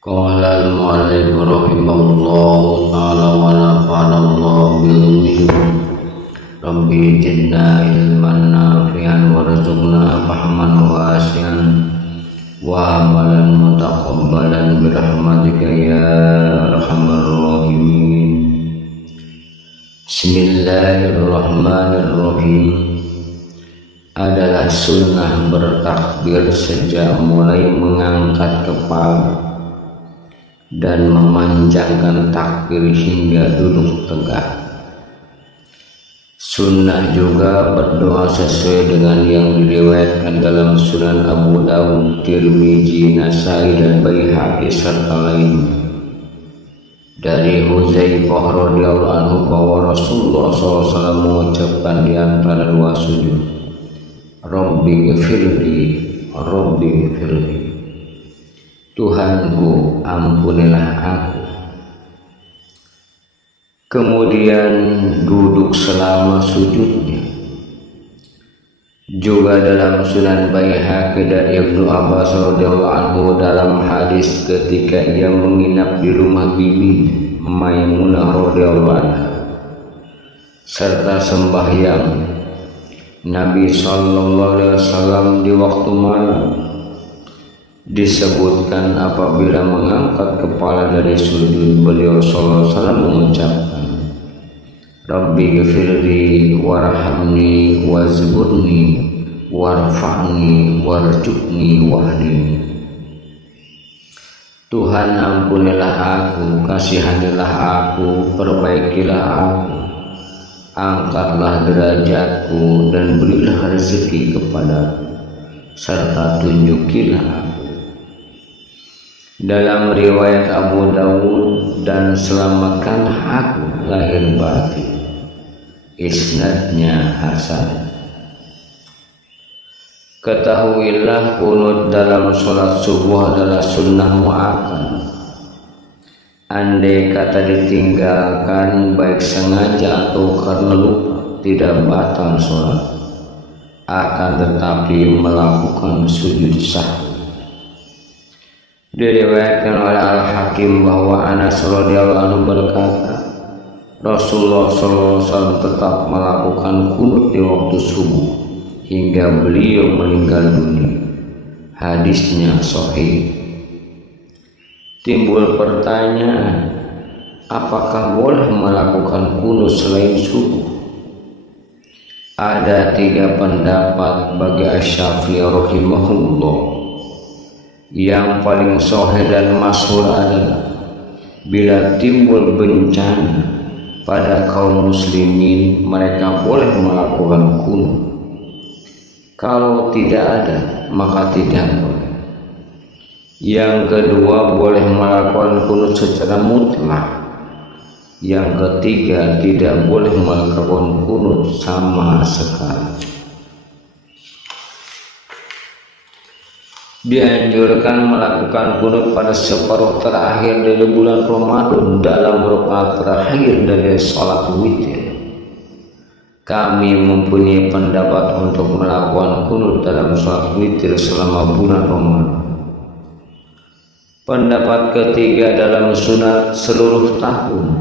قال المؤلف رحمه الله تعالى ونفعنا الله بعلومه ربي زدنا علما نافعا وارزقنا فهما واسعا وعملا متقبلا برحمتك يا ارحم الراحمين. Bismillahirrahmanirrahim. Adalah sunnah bertakbir sejak mulai mengangkat kepala dan memanjangkan takbir hingga duduk tegak. Sunnah juga berdoa sesuai dengan yang diriwayatkan dalam Sunan Abu Dawud, Tirmizi, Nasai dan Baihaqi serta lainnya dari Hudzaifah radhiyallahu anhu bahwa Rasulullah SAW mengucapkan di antara dua sujud, Rabbi ghfirli, Rabbi ghfirli, Tuhanku ampunilah aku. Kemudian duduk selama sujudnya. Juga dalam Sunan Baihaqi dari Ibnu Abbas radhiyallahu anhu dalam hadis ketika ia menginap di rumah bibi Maimunah radhiyallahu anha serta sembahyang, Nabi sallallahu alaihi wasallam di waktu malam disebutkan apabila mengangkat kepala dari sujud, beliau sallallahu alaihi wasallam mengucapkan, Rabbi ghfirli warhamni wazburni warfa'ni warjukni wahdini. Tuhan ampunilah aku, kasihanilah aku, perbaikilah aku, angkatlah derajatku dan berilah rezeki kepadaku serta tunjukilah aku. Dalam riwayat Abu Dawud, dan selamatkanlah aku lahir batin, isnadnya hasan. Ketahuilah kunut dalam sholat subuh adalah sunnah muakkad. Andai kata ditinggalkan baik sengaja atau karena lupa, tidak batal sholat, akan tetapi melakukan sujud sahwi. Diriwayatkan oleh Al-Hakim bahwa Anas radhiyallahu anhu berkata, Rasulullah SAW tetap melakukan kunut di waktu subuh hingga beliau meninggal dunia. Hadisnya sahih. Timbul pertanyaan, apakah boleh melakukan kunut selain subuh? Ada tiga pendapat bagi Asy-Syafi'i rahimahullah. Yang paling sahih dan masyhur adalah bila timbul bencana pada kaum muslimin, mereka boleh melakukan kunut. Kalau tidak ada, maka tidak boleh. Yang kedua, boleh melakukan kunut secara mutlak. Yang ketiga, tidak boleh melakukan kunut sama sekali. Dianjurkan melakukan kunut pada separuh terakhir dari bulan Ramadan dalam rakaat terakhir dari sholat witir. Kami mempunyai pendapat untuk melakukan kunut dalam sholat witir selama bulan Ramadan. Pendapat ketiga dalam sunat seluruh tahun,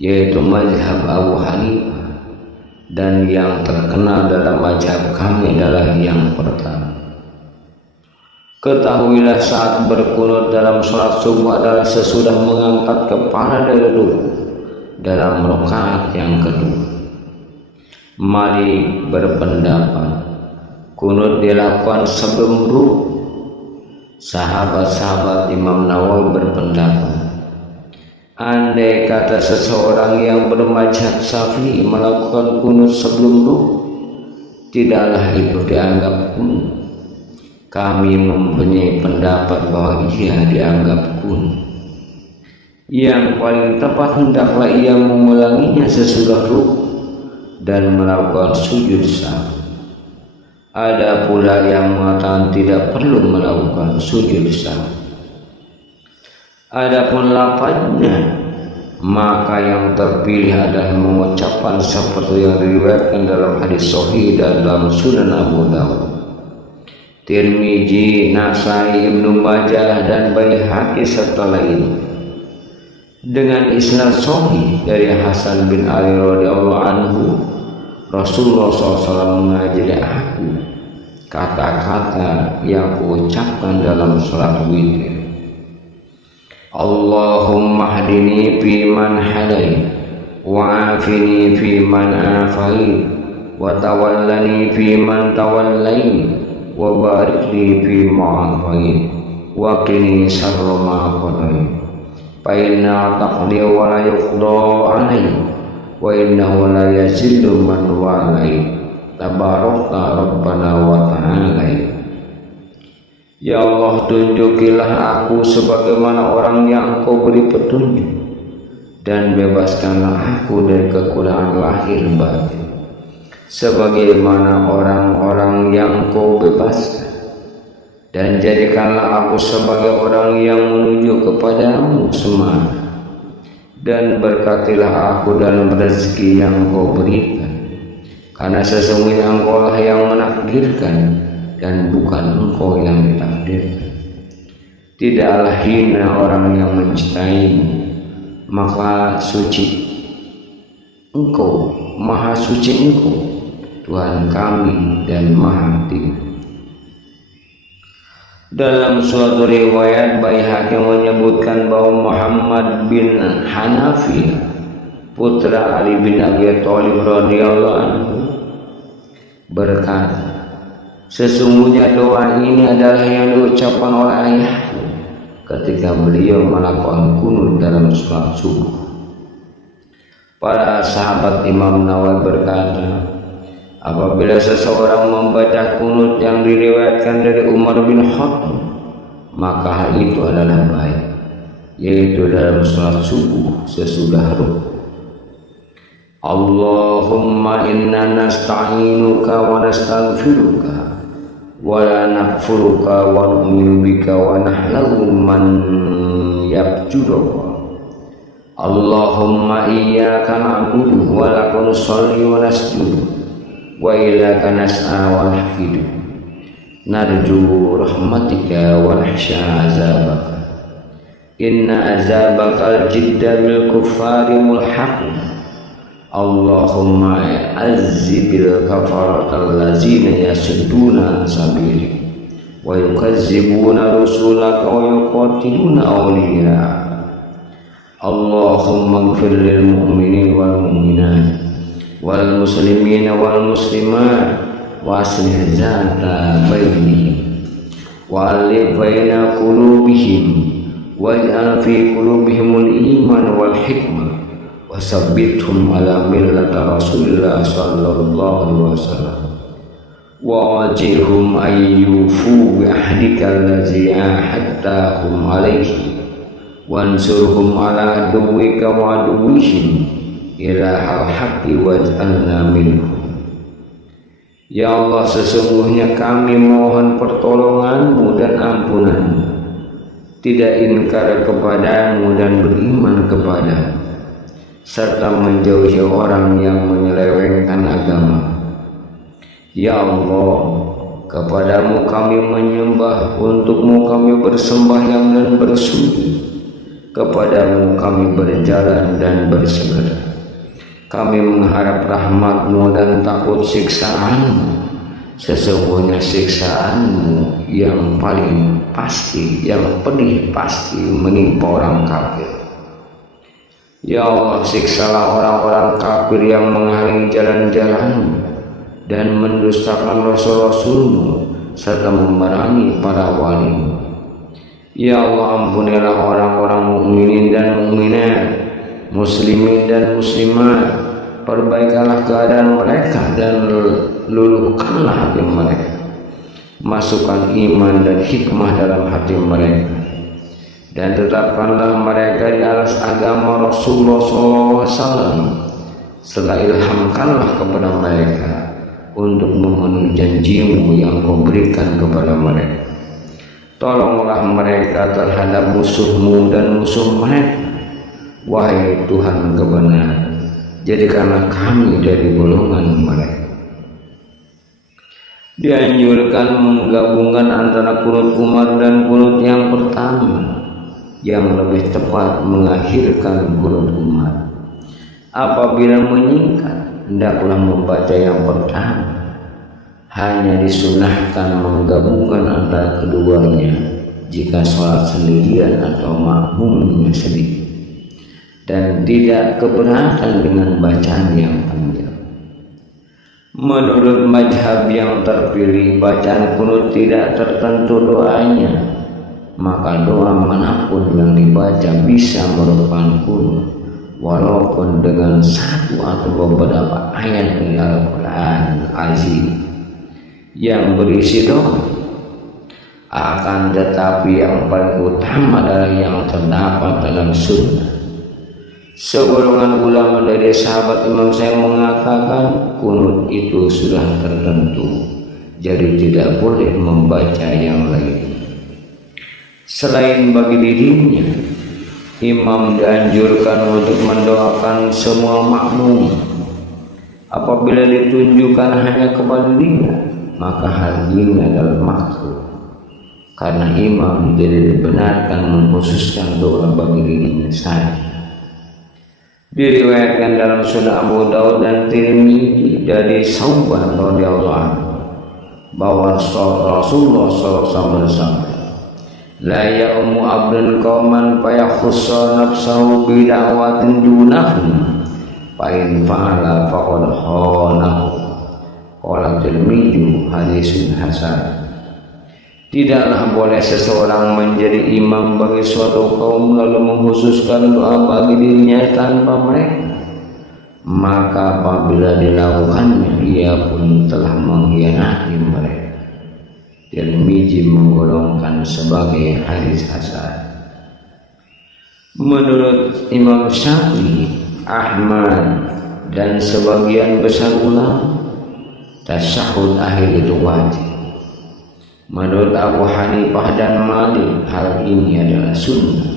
yaitu mazhab Abu Hanifah, dan yang terkenal dalam mazhab kami adalah yang pertama. Ketahuilah saat berkunut dalam sholat subuh adalah sesudah mengangkat kepala dari rukuk dalam rakaat yang kedua. Malik berpendapat kunut dilakukan sebelum rukuk. Sahabat-sahabat Imam Nawawi berpendapat andai kata seseorang yang bermazhab Syafi'i melakukan kunut sebelum rukuk, tidaklah itu dianggap kunut. Kami mempunyai pendapat bahwa ia dianggap kunut. Yang paling tepat hendaklah ia mengulanginya sesudah rukuk dan melakukan sujud sahwi. Ada pula yang mengatakan tidak perlu melakukan sujud sahwi. Adapun lafaznya, maka yang terpilih adalah mengucapkan seperti yang diriwayatkan dalam hadis sahih dan dalam Sunan Abu Dawud. Tirmizi, Nasai, Ibnu Majah dan Baihaqi serta lain dengan isnad sahih dari Hasan bin Ali radhiyallahu anhu. Rasulullah SAW mengajari aku kata-kata yang kuucapkan dalam salat witir. Allahumma hdini fi man hadait wa afini fi man afait wa tawallani fi man tawallait wa barik li fi ma a'tait wa qini syarra ma qadait fa inna taqdi wa la yuqda alayk wa innahu la yazillu man walait tabarakta rabbana wa ta'ala. Ya Allah, tunjukilah aku sebagaimana orang yang Engkau beri petunjuk, dan bebaskanlah aku dari kekurangan lahir batin sebagaimana orang-orang yang Engkau bebaskan, dan jadikanlah aku sebagai orang yang menuju kepadamu semata, dan berkatilah aku dalam rezeki yang Engkau berikan, karena sesungguhnya Engkau lah yang menakdirkan dan bukan Engkau yang ditakdirkan. Tidaklah hina orang yang mencintaimu, maka suci Engkau, maha suci Engkau Tuhan kami dan maha tinggi. Dalam suatu riwayat Baihaqi menyebutkan bahwa Muhammad bin Hanafi, putra Ali bin Abi Thalib radhiyallahu anhu, berkata, sesungguhnya doa ini adalah yang diucapkan oleh ayahku ketika beliau melakukan kunut dalam sholat subuh. Para sahabat Imam Nawawi berkata, apabila seseorang membaca kunut yang diriwayatkan dari Umar bin Khattab, maka hal itu adalah baik, yaitu dalam sholat subuh sesudah rukuk. Allahumma inna nasta'inuka wa nastaghfiruka wa la nakfuruka wa nu'minu bika wa nahlamu man yabjuduka. Allahumma iyyaka na'budu wa laka nusalli wa nasjudu wa ilaika nas'a wa nahfidu narju rahmatika wa nakhsha azabaka inna azabaka al-jidda bil kuffari mulhaqun. Allahumma azzibil kafaratal lazina yasudduna sabili wa yukazzibuna rusulaka wa yuqatiluna awliya. Allahumma ighfir lil mu'minin wal mu'minat wal muslimin wal muslimat wa aslih zata bainihim wa alif baina qulubihim waj'al fi qulubihimul iman wal hikmah wa sabbithum ala millati Rasulillah sallallahu alaihi wasallam wa ajirhum ayyufu bi ahdika allazi ahadtahum alaihi wansurhum ala aduwika wa aduwihim ila al-haqqi waj'alna minhum. Ya Allah, sesungguhnya kami mohon pertolonganmu dan ampunanmu, tidak ingkar kepadamu dan beriman kepadamu, serta menjauhi orang yang menyelewengkan agama. Ya Allah, kepadamu kami menyembah, untukmu kami bersembahyang dan bersujud, kepadamu kami berjalan dan bersegera. Kami mengharap rahmatmu dan takut siksaanmu. Sesungguhnya siksaanmu yang paling pasti, yang pedih pasti menimpa orang kafir. Ya Allah, siksalah orang-orang kafir yang menghalangi jalan-jalanmu dan mendustakan Rasul-Rasulmu serta memerangi para walimu. Ya Allah, ampunilah orang-orang mukminin dan mukminat, muslimin dan muslimat, perbaikanlah keadaan mereka dan luluhkanlah hati mereka, masukkan iman dan hikmah dalam hati mereka, dan tetapkanlah mereka di atas agama Rasulullah SAW. Setelah ilhamkanlah kepada mereka untuk memenuhi janjimu yang kau berikan kepada mereka. Tolonglah mereka terhadap musuhmu dan musuh mereka, wahai Tuhan kebenaran, jadikanlah kami dari golongan mereka. Dianjurkan menggabungkan antara kunut Umar dan kunut yang pertama, yang lebih tepat mengakhirkan kunut Umar. Apabila menyingkat, hendaklah membaca yang pertama. Hanya disunahkan menggabungkan antara keduanya jika sholat sendirian atau makmumnya sendiri, dan tidak keberatan dengan bacaan yang panjang. Menurut mazhab yang terpilih, bacaan kunut tidak tertentu doanya, maka doa manapun yang dibaca bisa merupakan kunut, walaupun dengan satu atau beberapa ayat dari Al-Quran Azim yang berisi doa. Akan tetapi yang paling utama adalah yang terdapat dalam sunnah. Segolongan ulama dari sahabat Imam Syafi'i mengatakan kunut itu sudah tertentu, jadi tidak boleh membaca yang lain selain bagi dirinya. Imam dianjurkan untuk mendoakan semua makmum. Apabila ditunjukkan hanya kepada dia, maka hal ini adalah makruh, karena imam tidak dibenarkan mengkhususkan doa bagi dirinya saja. Diriwayatkan dalam Sunan Abu Daud dan Tirmidzi dari Sauban radhiyallahu anhu bahwa Rasulullah SAW bersabda, la ya'umu abdun qauman fayakhussa nafsahu bi da'watin dunahum fa in fa'ala faqad khanahu. Qala Tirmidzi hadisun hasan. Tidaklah boleh seseorang menjadi imam bagi suatu kaum lalu mengkhususkan doa bagi dirinya tanpa mereka, maka apabila dilakukannya ia pun telah mengkhianati mereka. Tirmidzi menggolongkan sebagai hadis hasan. Menurut Imam Syafi'i, Ahmad dan sebagian besar ulama, tasyahud akhir itu wajib. Menurut Abu Hanifah dan Malik, hal ini adalah sunnah.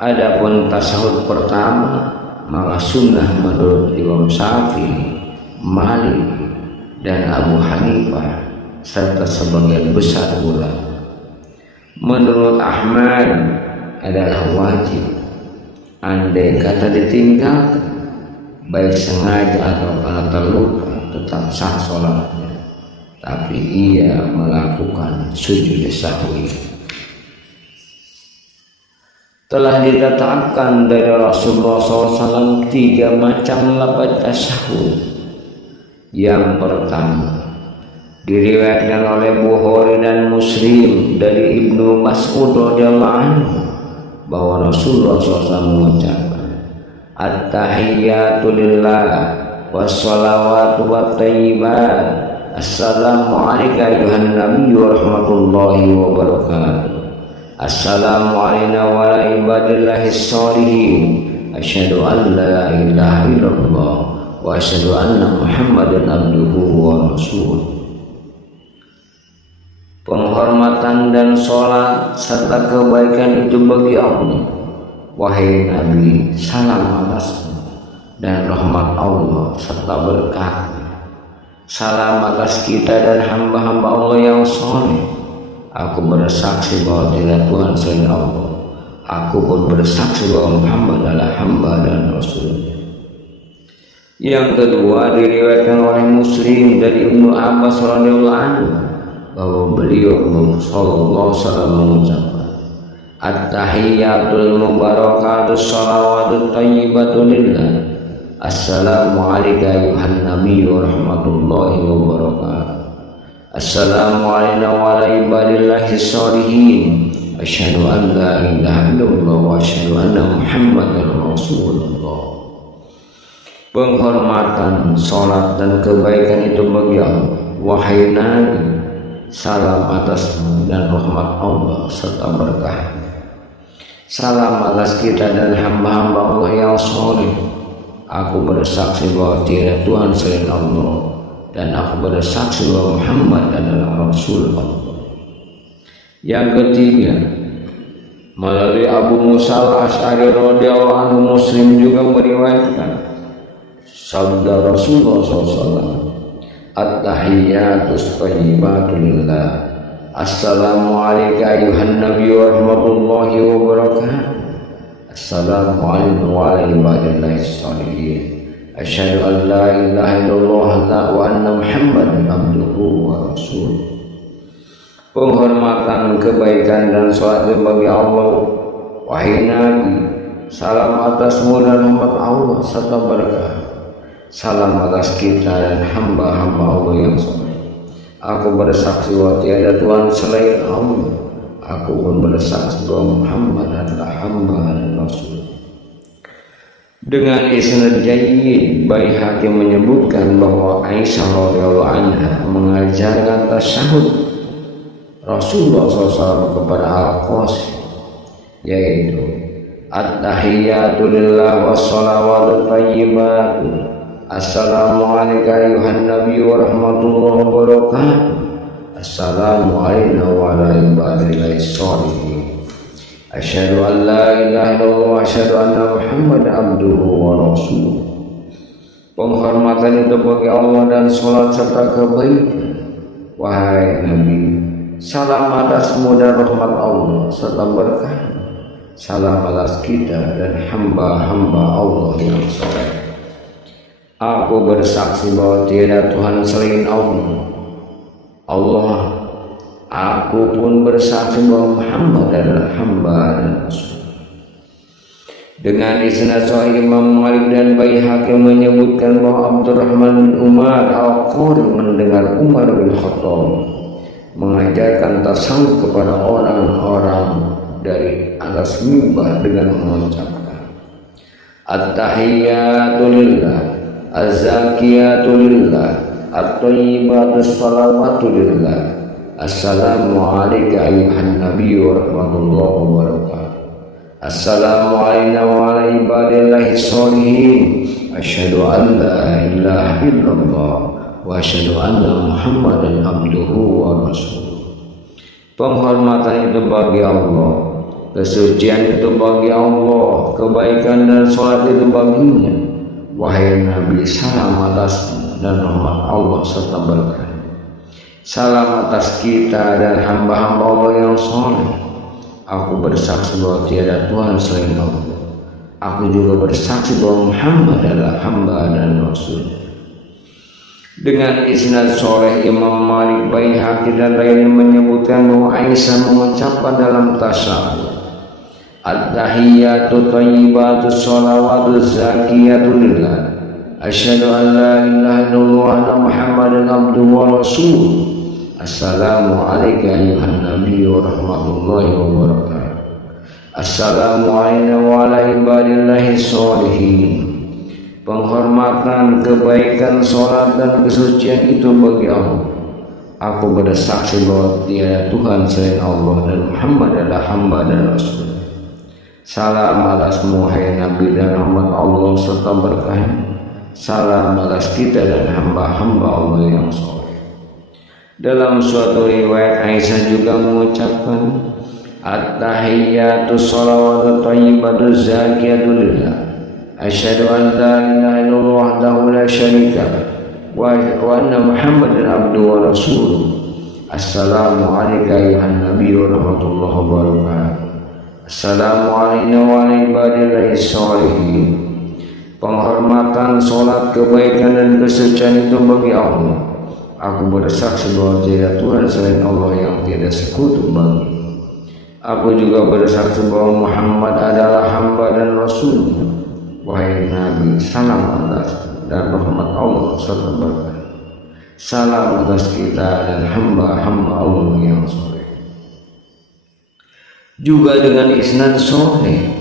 Adapun tasyahud pertama, maka sunnah menurut Imam Syafi'i, Malik dan Abu Hanifah serta sebagian besar ulama. Menurut Ahmad adalah wajib. Andai kata ditinggalkan, baik sengaja atau karena terlupa, tetap sah sholatnya, tapi ia melakukan sujud sahwi. Telah ditetapkan dari Rasulullah SAW 3 macam lafaz tasyahud. Yang pertama, diriwayatkan oleh Bukhari dan Muslim dari Ibnu Mas'ud radhiyallahu anhu bahwa Rasulullah SAW mengucapkan, at-tahiyyatu lillah wassalawatu wattayyibat, assalamu alayka ayuhan nabi wa rahmatullahi wa barakatuh, assalamu alayna wa ala ibadillahi sholihin, asyhadu an la ilaha illallah wa asyhadu anna muhammadan abduhu wa rasuluh. Penghormatan dan sholat serta kebaikan itu bagi Allah. Wahai Nabi, salam atasmu dan rahmat Allah serta berkah. Salam atas kita dan hamba-hamba Allah yang soleh. Aku bersaksi bahwa tidak Tuhan selain Allah. Aku pun bersaksi bahwa Muhammad adalah hamba dan Rasulnya. Yang kedua, diriwayatkan oleh Muslim dari Ibnu Abbas radhiyallahu anhu bahwa beliau sallallahu alaihi wasallam mengucapkan, at-tahiyyatul mubarakatus shalawatut thayyibatu lillah, assalamu alayka ayuhan nabi wa rahmatullahi wa barakatuh, assalamu alayna wa ala ibadillahi sholihin, asyhadu an la ilaha illallah wa asyhadu anna muhammadar rasulullah. Penghormatan, sholat dan kebaikan itu bagi Allah. Wahai Nabi, salam atasmu dan rahmat Allah serta berkah. Salam atas kita dan hamba-hamba Allah yang soleh. Aku bersaksi bahwa tiada Tuhan selain Allah, dan aku bersaksi bahwa Muhammad adalah Rasul Allah. Yang ketiga, melalui Abu Musa al-Asy'ari radhiyallahu anhu, Muslim juga meriwayatkan sabda Rasulullah SAW, At-tahiyyatus thayyibatu lillah. Assalamu alayka ayuhan nabi wa rahmatullahi wa barakatuh. Assalamu alaykum wa ala ibadillahi sholihin. Asyhadu an la ilaha illallah wa anna muhammadan abduhu wa rasuluh. Penghormatan, kebaikan dan salat bagi Allah. Wahai Nabi, salam atasmu dan rahmat Allah serta berkah. Salam atas kita dan hamba-hamba Allah yang saleh. Aku bersaksi bahwa tiada Tuhan selain Allah. Aku pun bersaksi bahwa Muhammad adalah hamba dan Rasul. Dengan isnad jayyid, Baihaqi menyebutkan bahwa Aisyah radhiyallahu anha mengajarkan tasyahud Rasulullah SAW kepada Al-Qasim, yaitu at-tahiyyatu lillah was-salawatu thayyibatu. Assalamu alayka ayuhan nabi wa rahmatullahi wa barakatuh. Assalamu alayna wa ala ibadillahi sholihin. Asyhadu an la ilaha illallah wa asyhadu anna muhammadan abduhu wa rasuluh. Penghormatan itu bagi Allah dan salat serta kebaikan. Wahai Nabi, salam atasmu dan rahmat Allah serta berkah. Salam atas kita dan hamba-hamba Allah yang saleh. Aku bersaksi bahwa tiada Tuhan selain Allah. Aku pun bersaksi bahwa Muhammad adalah hamba dan Rasul. Dengan isnad sahih, Imam Malik dan Baihaqi menyebutkan bahwa Abdurrahman bin Umar Al-Qari mendengar Umar bin Khattab mengajarkan tasawuf kepada orang-orang dari atas mimbar dengan mengucapkan at-tahiyyatu lillah, az-zakiyatu lillah, at-thayyibatus salawatu lillah. Assalamu alayka ayuhan nabi wa rahmatullahi wa barakatuh. Assalamu alayna wa ala ibadillahi sholihin. Asyhadu an la ilaha illallah wa asyhadu anna muhammadan abduhu wa rasuluh. Penghormatan itu bagi Allah, kesucian itu bagi Allah, kebaikan dan salat itu baginya. Wahai Nabi, salam atasmu dan rahmat Allah serta berkah. Salam atas kita dan hamba-hamba Allah yang saleh. Aku bersaksi bahwa tiada Tuhan selain Allah. Aku juga bersaksi bahwa Muhammad adalah hamba dan Rasul. Dengan isnad sahih, Imam Malik, Baihaqi dan lainnya menyebutkan bahwa Aisyah mengucapkan dalam tasyahud at-tahiyyatu thayyibatus salawatu zakiyatu lillah. Asyhadu an la ilaha illallah wa anna muhammadan abduhu wa rasuluh. Assalamu alayka ayuhan nabi wa rahmatullahi wa barakatuh. Assalamu alayna wa ala ibadillahi sholihin. Penghormatan, kebaikan, salat dan kesucian itu bagi Allah. Aku bersaksi bahwa tiada Tuhan selain Allah dan Muhammad adalah hamba dan Rasul. Salam atasmu hai Nabi dan rahmat Allah serta berkahnya. Salam atas kita dan hamba-hamba Allah yang saleh. Dalam suatu riwayat, Aisyah juga mengucapkan at-tahiyyatu shalawatu thayyibatu zakiyatu lillah. Asyhadu an la ilaha illallah wahdahu la syarika wa anna muhammadan abduhu wa rasuluh. Assalamu alayka ayuhan nabi wa rahmatullahi wa barakatuh. Assalamu alayna wa ala ibadillahi sholihin. Penghormatan, salat, kebaikan dan kesucian itu bagi Allah. Aku bersaksi bahwa tiada Tuhan selain Allah yang tidak sekutu bagi. Aku juga bersaksi bahwa Muhammad adalah hamba dan Rasul. Wahai Nabi, salam atas dan rahmat Allah serta berkah. Salam atas kita dan hamba-hamba Allah yang saleh. Juga dengan isnad sahih,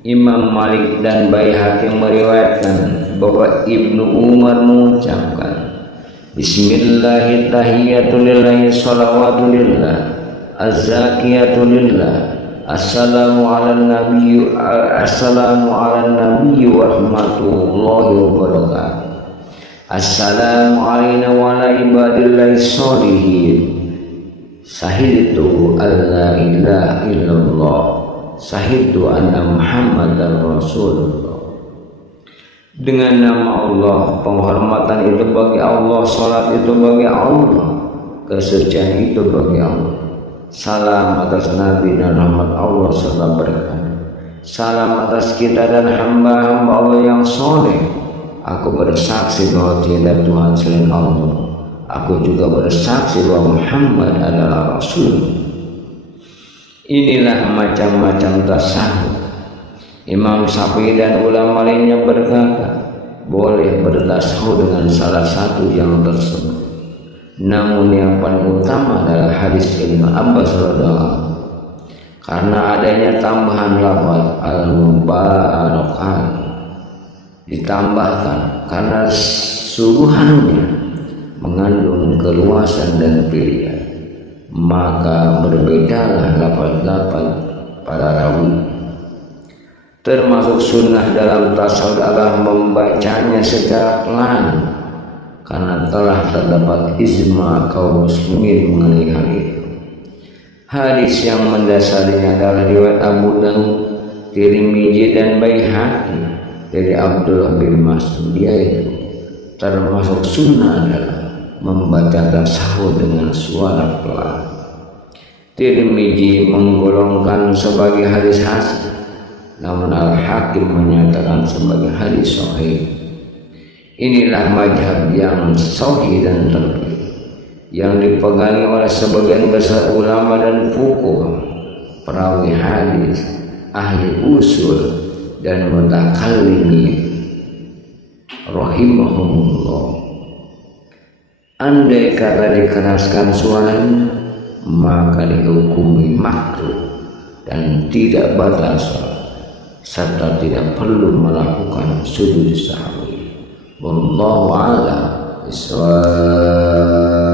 Imam Malik dan Baihaqi meriwayatkan bahwa Ibnu Umar mengucapkan Bismillahirrahmanirrahim, tahiyyatu lillahi salawatu lillah, az-zakiyatu lillah. Assalamu ala nabi wa rahmatullahi wa barakatuh. Assalamu alayna wa ala ibadillahi sholihin. Syahidtu alla ilaha illallah, syahidtu anna Muhammadan Rasulullah. dengan nama Allah. Penghormatan itu bagi Allah, salat itu bagi Allah, kesucian itu bagi Allah. Salam atas Nabi dan rahmat Allah serta berkah. Salam atas kita dan hamba-hamba Allah yang soleh. Aku bersaksi bahwa tiada Tuhan selain Allah. Aku juga bersaksi bahwa Muhammad adalah Rasul. Inilah macam-macam tasawuf. Imam Syafi'i dan ulama lainnya berkata, boleh bertasawuf dengan salah satu yang tersebut. Namun yang paling utama adalah hadis Ibnu Abbas radhiyallahu anhu. Karena adanya tambahan lafaz al-mubarakah ditambahkan karena suruhannya mengandung keluasan dan pilihan, maka berbedalah lafaz-lafaz para rawi. Termasuk sunnah dalam tasawuf adalah membacanya secara pelan, karena telah terdapat ijma kaum muslimin mengenai hal itu. Hadis yang mendasarinya adalah riwayat Abu Dawud, Tirmidzi dan Baihaqi dari Abdullah bin Mas'ud. Yaitu termasuk sunnah adalah membaca tasawuf dengan suara pelan. Tirmidzi menggolongkan sebagai hadis hasan, namun Al-Hakim menyatakan sebagai hadis sahih. Inilah mazhab yang sahih dan terbaik yang dipegangi oleh sebagian besar ulama dan fuqaha, perawi hadis, ahli usul dan mutakallimin rahimahumullah. Andai kata dikeraskan suaranya, maka dihukumi makruh dan tidak batal salat, serta tidak perlu melakukan sujud sahwi. Wallahu a'lam bishawab.